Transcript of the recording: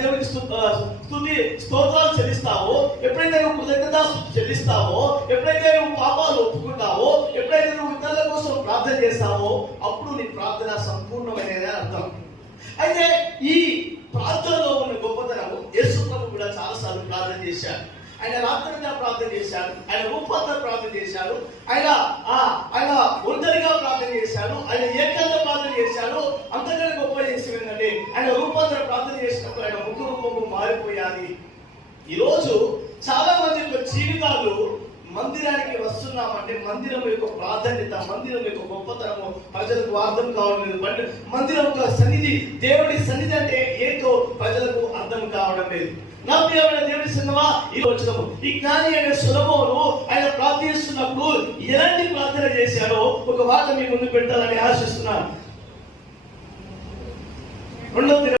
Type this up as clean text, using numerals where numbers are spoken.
దేవునికి స్తుతి స్తోత్రాలు చెల్లిస్తావో, ఎప్పుడైతే నువ్వు కృతజ్ఞతాస్తుతి చెల్లిస్తావో, ఎప్పుడైతే నువ్వు పాపాలు ఒప్పుకుంటావో, ఎప్పుడైతే నువ్వు ఇతరుల కోసం ప్రార్థన చేస్తావో, అప్పుడు నీ ప్రార్థన సంపూర్ణమైనది అర్థం. అయితే ఈ ప్రార్థనలో ఉన్న గొప్పతనం, యేసు ప్రభు కూడా చాలాసార్లు ప్రార్థన చేశాడు. ఆయన రాత్రిగా ప్రార్థన చేశాడు, ఆయన రూపాంతర ప్రార్థన చేశాడు, ఆయన ఒంటరిగా ప్రార్థన చేశాడు, ఆయన ఏకంగా ప్రార్థన చేశాడు. అంతకంటే గొప్ప విషయం ఏంటంటే ఆయన రూపాంతర ప్రార్థన చేసినప్పుడు ఆయన ముఖ రూపము మారిపోయాది. ఈరోజు చాలా మంది యొక్క జీవితాలు మందిరానికి వస్తున్నామంటే మందిరం యొక్క ప్రాధాన్యత, మందిరం యొక్క గొప్పతనము ప్రజలకు అర్థం కావడం లేదు. బట్ మందిరం యొక్క సన్నిధి, దేవుడి సన్నిధి అంటే ఏంటో ప్రజలకు అర్థం కావడం లేదు. నా ప్రియమైన దేవుడి సంగమా, ఈ రోజు ఈ జ్ఞాని అనే సొలొమోను ఆయన ప్రార్థిస్తున్నప్పుడు ఎలాంటి ప్రార్థన చేశాడో ఒక మాట మీ ముందు పెట్టాలని ఆశిస్తున్నాను.